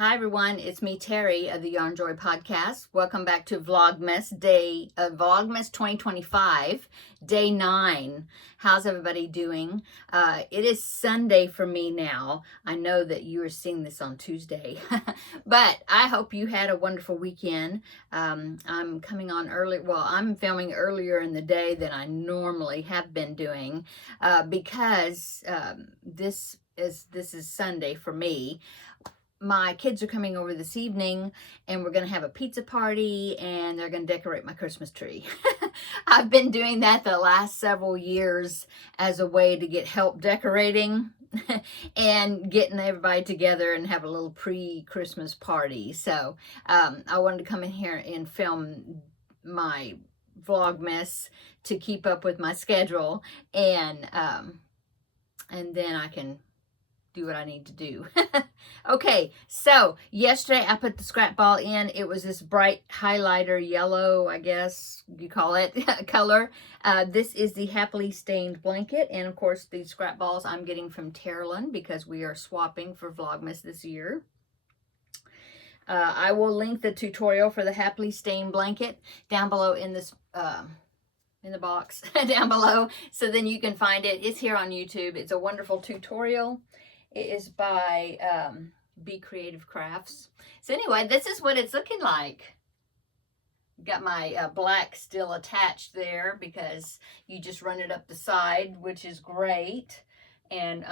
Hi everyone, it's me Terry of the Yarn Joy podcast. Welcome back to Vlogmas Vlogmas 2025, day 9. How's everybody doing? It is Sunday for me now. I know that you are seeing this on Tuesday, but I hope you had a wonderful weekend. I'm coming on early. Well, I'm filming earlier in the day than I normally have been doing because this is Sunday for me. My kids are coming over this evening and we're going to have a pizza party and they're going to decorate my Christmas tree. I've been doing that the last several years as a way to get help decorating and getting everybody together and have a little pre-Christmas party. So I wanted to come in here and film my Vlogmas to keep up with my schedule, and then I can do what I need to do. Okay, so yesterday I put the scrap ball in. It was this bright highlighter yellow, I guess you call it, color. This is the Happily Stained blanket, and of course these scrap balls I'm getting from Terri because we are swapping for Vlogmas this year. I will link the tutorial for the Happily Stained blanket down below in this in the box down below, so then you can find it. It's here on YouTube. It's a wonderful tutorial. It is by Be Creative Crafts. So anyway, this is what it's looking like. Got my black still attached there because you just run it up the side, which is great. And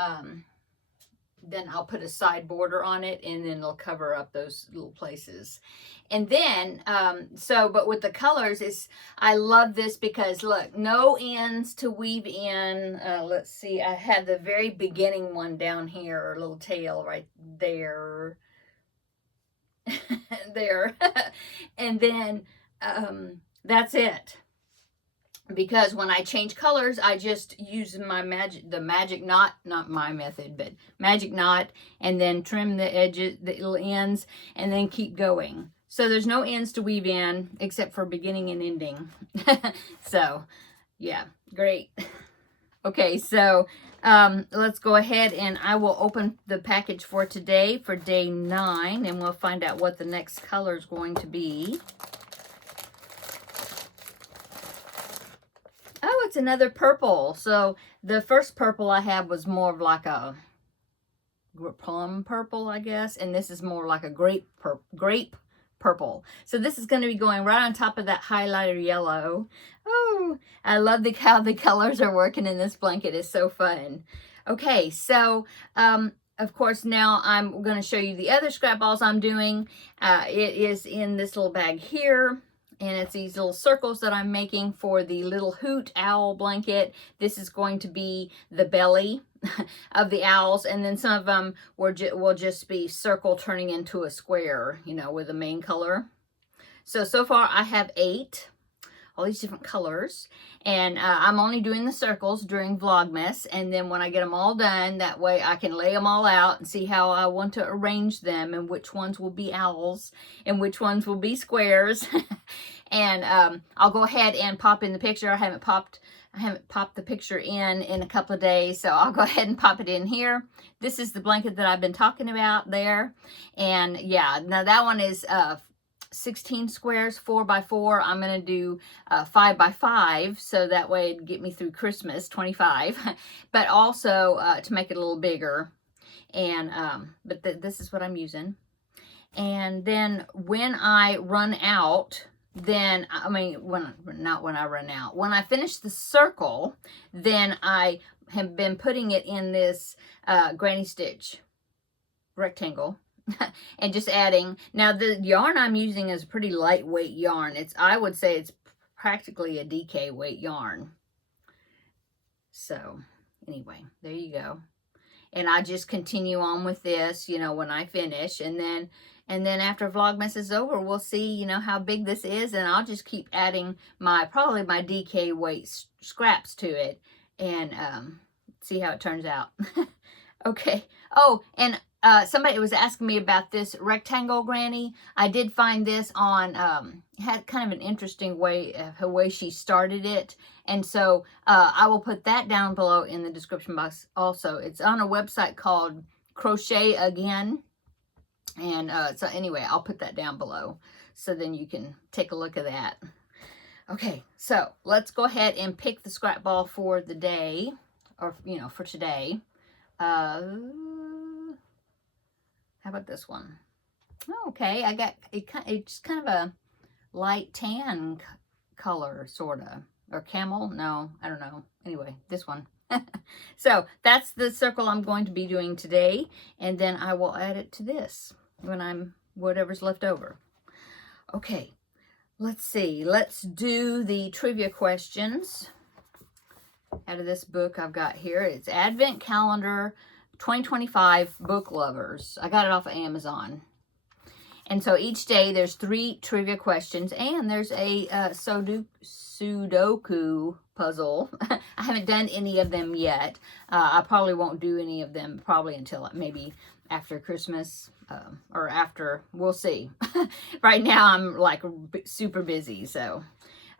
then I'll put a side border on it, and then it'll cover up those little places. And then, but with the colors, I love this because look, no ends to weave in. Let's see, I had the very beginning one down here, a little tail right there. there. And then, that's it. Because when I change colors, I just use the magic knot, not my method, but magic knot, and then trim the edges, the little ends, and then keep going. So there's no ends to weave in except for beginning and ending. So yeah, great. Okay, so let's go ahead and I will open the package for today for day 9, and we'll find out what the next color is going to be. Oh, it's another purple. So the first purple I had was more of like a plum purple, I guess. And this is more like a grape purple. So this is going to be going right on top of that highlighter yellow. Oh, I love how the colors are working in this blanket. It's so fun. Okay, so of course, now I'm going to show you the other scrap balls I'm doing. It is in this little bag here. And it's these little circles that I'm making for the little Hoot owl blanket. This is going to be the belly of the owls. And then some of them will just be circle turning into a square, you know, with the main color. So far I have 8. All these different colors, and I'm only doing the circles during Vlogmas, and then when I get them all done, that way I can lay them all out and see how I want to arrange them, and which ones will be owls and which ones will be squares. And I'll go ahead and pop in the picture. I haven't popped the picture in a couple of days, so I'll go ahead and pop it in here. This is the blanket that I've been talking about there, and yeah, now that one is 16 squares, 4x4. I'm going to do 5x5, so that way it'd get me through Christmas, 25, but also to make it a little bigger. And but this is what I'm using. And then when I run out, then when I finish the circle, then I have been putting it in this granny stitch rectangle. And just adding. Now the yarn I'm using is pretty lightweight yarn. I would say it's practically a DK weight yarn. So anyway, there you go. And I just continue on with this, you know, when I finish, and then after Vlogmas is over, we'll see, you know, how big this is, and I'll just keep adding probably my DK weight scraps to it, and see how it turns out. Okay. Oh, and somebody was asking me about this rectangle granny. I did find this on, had kind of an interesting way, her way she started it. And so I will put that down below in the description box also. It's on a website called Crochet Again. And so anyway, I'll put that down below so then you can take a look at that. Okay, so let's go ahead and pick the scrap ball for the day, or, you know, for today. How about this one? Okay, I got it. It's kind of a light tan color, sort of, or camel. No, I don't know. Anyway, this one. So that's the circle I'm going to be doing today, and then I will add it to this when I'm whatever's left over. Okay, let's see. Let's do the trivia questions out of this book I've got here. It's Advent Calendar 2025 Book Lovers. I got it off of Amazon. And so each day there's 3 trivia questions, and there's a Sudoku puzzle. I haven't done any of them yet. I probably won't do any of them probably until maybe after Christmas, or after, we'll see. Right now I'm like super busy, so.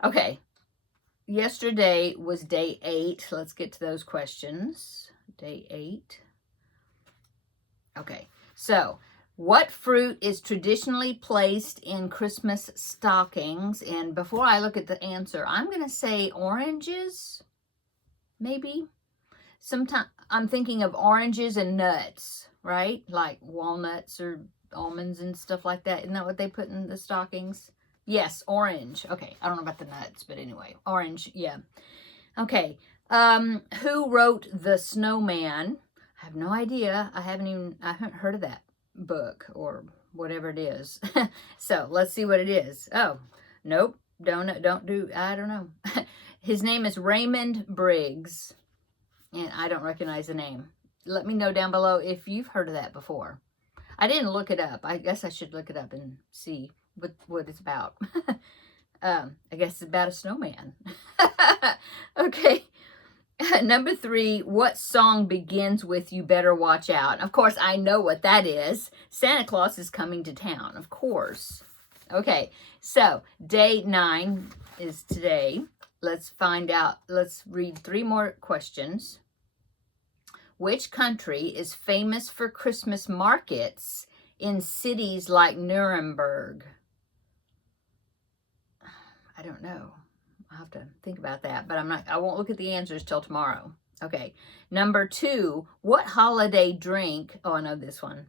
Okay, yesterday was day 8. Let's get to those questions. Day 8. Okay, so what fruit is traditionally placed in Christmas stockings? And before I look at the answer, I'm going to say oranges, maybe. Sometimes I'm thinking of oranges and nuts, right? Like walnuts or almonds and stuff like that. Isn't that what they put in the stockings? Yes, orange. Okay, I don't know about the nuts, but anyway, orange, yeah. Okay, who wrote The Snowman? I have no idea. I haven't heard of that book or whatever it is. So let's see what it is. Oh, nope, I don't know. His name is Raymond Briggs, and I don't recognize the name. Let me know down below if you've heard of that before. I didn't look it up. I guess I should look it up and see what it's about. I guess it's about a snowman. Okay. Number 3, what song begins with "You Better Watch Out"? Of course, I know what that is. Santa Claus is coming to town, of course. Okay, so day 9 is today. Let's find out. Let's read 3 more questions. Which country is famous for Christmas markets in cities like Nuremberg? I don't know. I'll have to think about that, but I won't look at the answers till tomorrow. Okay. Number 2, what holiday drink, oh, I know this one,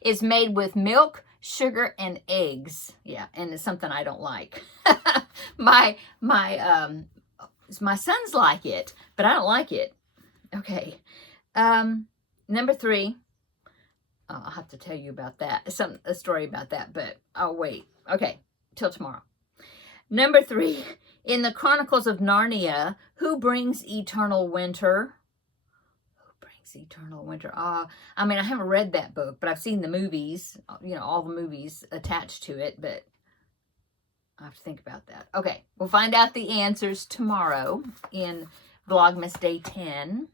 is made with milk, sugar, and eggs? Yeah, and it's something I don't like. My sons like it, but I don't like it. Okay. Number 3, I'll have to tell you about that, a story about that, but I'll wait. Okay, till tomorrow. Number 3, in the Chronicles of Narnia, who brings eternal winter? Who brings eternal winter? I mean, I haven't read that book, but I've seen the movies, you know, all the movies attached to it, but I have to think about that. Okay, we'll find out the answers tomorrow in Vlogmas Day 10.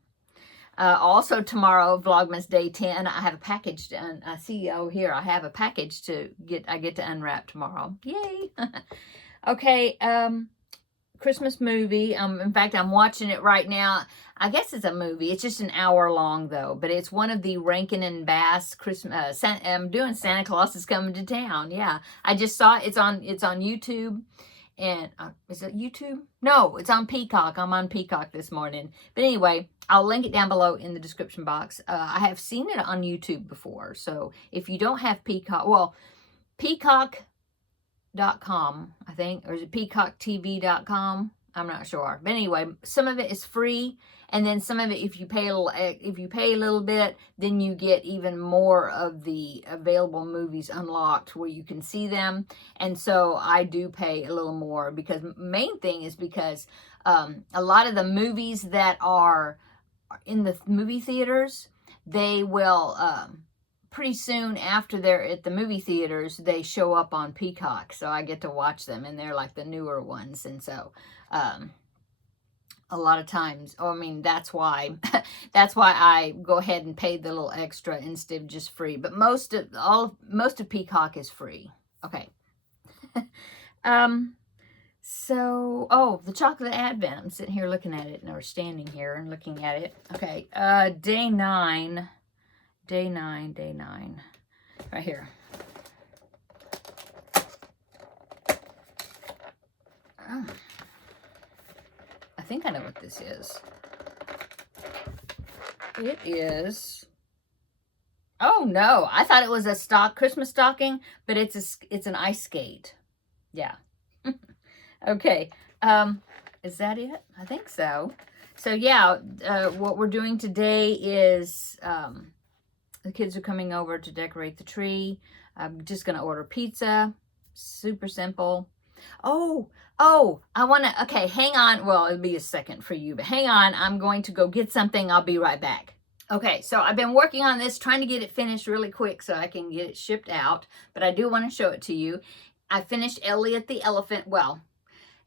Also tomorrow, Vlogmas Day 10, I have a package to, I see over here, I have a package I get to unwrap tomorrow. Yay! Okay, Christmas movie. In fact, I'm watching it right now. I guess it's a movie. It's just an hour long, though. But it's one of the Rankin and Bass Christmas. I'm doing Santa Claus is Coming to Town. Yeah, I just saw it. It's on YouTube. And is it YouTube? No, it's on Peacock. I'm on Peacock this morning. But anyway, I'll link it down below in the description box. I have seen it on YouTube before. So if you don't have Peacock, well, Peacock.com, I think, or is it peacocktv.com? I'm not sure. But anyway, some of it is free, and then some of it, if you pay a little bit, then you get even more of the available movies unlocked where you can see them. And so I do pay a little more, because main thing is because a lot of the movies that are in the movie theaters, they will pretty soon after they're at the movie theaters, they show up on Peacock, so I get to watch them, and they're like the newer ones. And so a lot of times, I mean, that's why I go ahead and pay the little extra instead of just free. But most of Peacock is free. Okay. So, the chocolate advent. I'm sitting here looking at it, or standing here and looking at it. Okay, day 9. Right here. think I know what this is. It is... Oh no, I thought it was a Christmas stocking, but it's an ice skate. Yeah. Okay. Is that it? I think so. So yeah, what we're doing today is the kids are coming over to decorate the tree. I'm just gonna order pizza. Super simple. Oh, I wanna, okay, hang on. Well, it'll be a second for you, but hang on. I'm going to go get something. I'll be right back. Okay, so I've been working on this, trying to get it finished really quick so I can get it shipped out, but I do want to show it to you. I finished Elliot the elephant, well,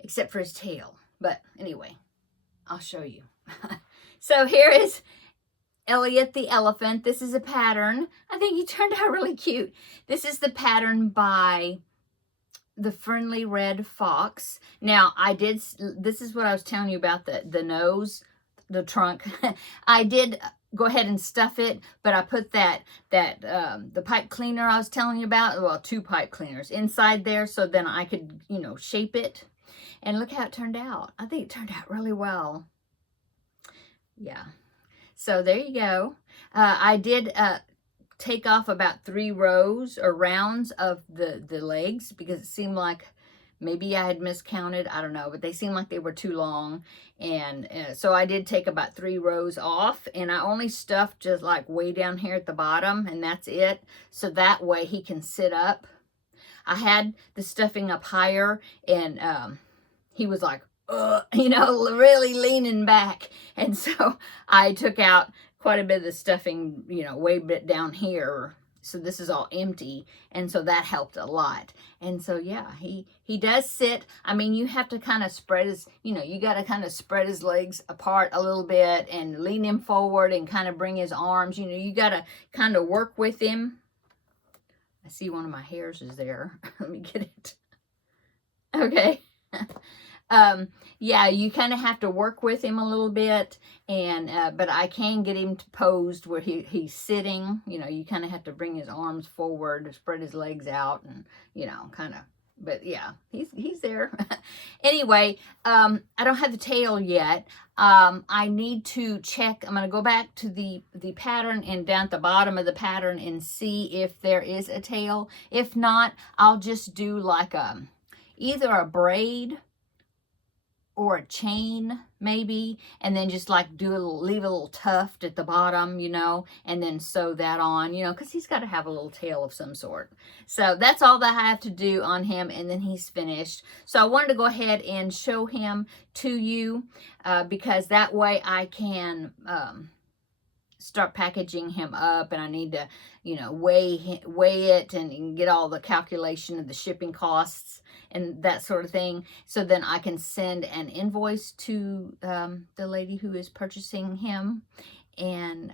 except for his tail, but anyway, I'll show you. So here is Elliot the elephant. This is a pattern. I think he turned out really cute. This is the pattern by the Friendly Red Fox. Now, this is what I was telling you about the nose, the trunk. I did go ahead and stuff it, but I put the pipe cleaner I was telling you about, well, 2 pipe cleaners inside there, so then I could, shape it. And look how it turned out. I think it turned out really well. Yeah. So there you go. I did take off about 3 rows or rounds of the legs because it seemed like maybe I had miscounted. I don't know, but they seemed like they were too long. And so I did take about 3 rows off, and I only stuffed just like way down here at the bottom, and that's it. So that way he can sit up. I had the stuffing up higher, and he was like, really leaning back. And so I took out quite a bit of the stuffing, way bit down here. So this is all empty, and so that helped a lot. And so yeah, he does sit. I mean, you have to kind of spread his, you got to kind of spread his legs apart a little bit and lean him forward and kind of bring his arms. You got to kind of work with him. I see one of my hairs is there. Let me get it. Okay. Yeah, you kind of have to work with him a little bit, and but I can get him posed where he's sitting. You kind of have to bring his arms forward, spread his legs out, and kind of. But yeah, he's there. Anyway, I don't have the tail yet. I need to check. I'm going to go back to the pattern and down at the bottom of the pattern and see if there is a tail. If not, I'll just do like either a braid or a chain maybe, and then just like leave a little tuft at the bottom, and then sew that on, because he's got to have a little tail of some sort. So that's all that I have to do on him, and then he's finished. So I wanted to go ahead and show him to you because that way I can start packaging him up, and I need to, weigh it and get all the calculation of the shipping costs and that sort of thing. So then I can send an invoice to the lady who is purchasing him and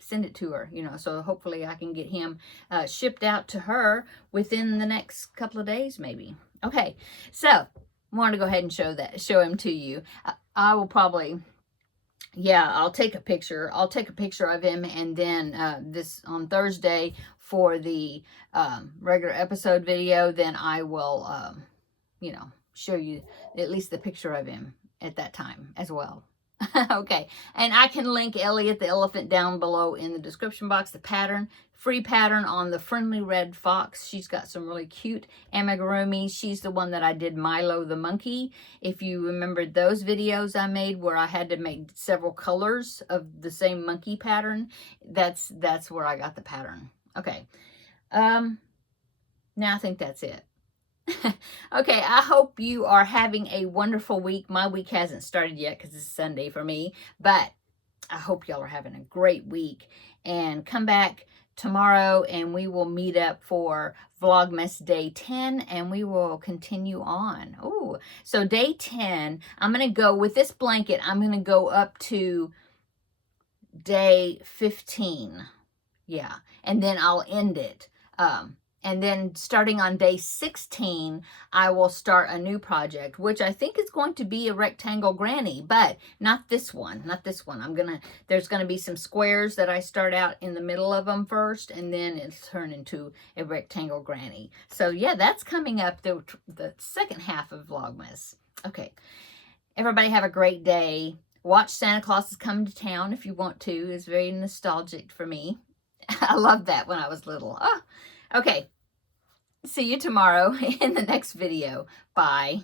send it to her, so hopefully I can get him shipped out to her within the next couple of days, maybe. Okay, so I wanted to go ahead and show him to you. I will probably, I'll take a picture. I'll take a picture of him, and then this on Thursday for the regular episode video, then I will, show you at least the picture of him at that time as well. Okay, and I can link Elliot the elephant down below in the description box, the pattern, free pattern on the Friendly Red Fox. She's got some really cute amigurumi. She's the one that I did Milo the monkey. If you remembered those videos I made where I had to make several colors of the same monkey pattern, that's where I got the pattern. Okay, now I think that's it. Okay, I hope you are having a wonderful week. My week hasn't started yet because it's Sunday for me, but I hope y'all are having a great week, and come back tomorrow and we will meet up for Vlogmas Day 10, and we will continue on. Oh, so Day 10, I'm going to go with this blanket. I'm going to go up to Day 15. Yeah, and then I'll end it. And then starting on Day 16, I will start a new project, which I think is going to be a rectangle granny, but not this one, not this one. There's going to be some squares that I start out in the middle of them first, and then it's turned into a rectangle granny. So yeah, that's coming up the second half of Vlogmas. Okay. Everybody have a great day. Watch Santa Claus is Coming to Town if you want to. It's very nostalgic for me. I loved that when I was little. Oh, okay. See you tomorrow in the next video. Bye.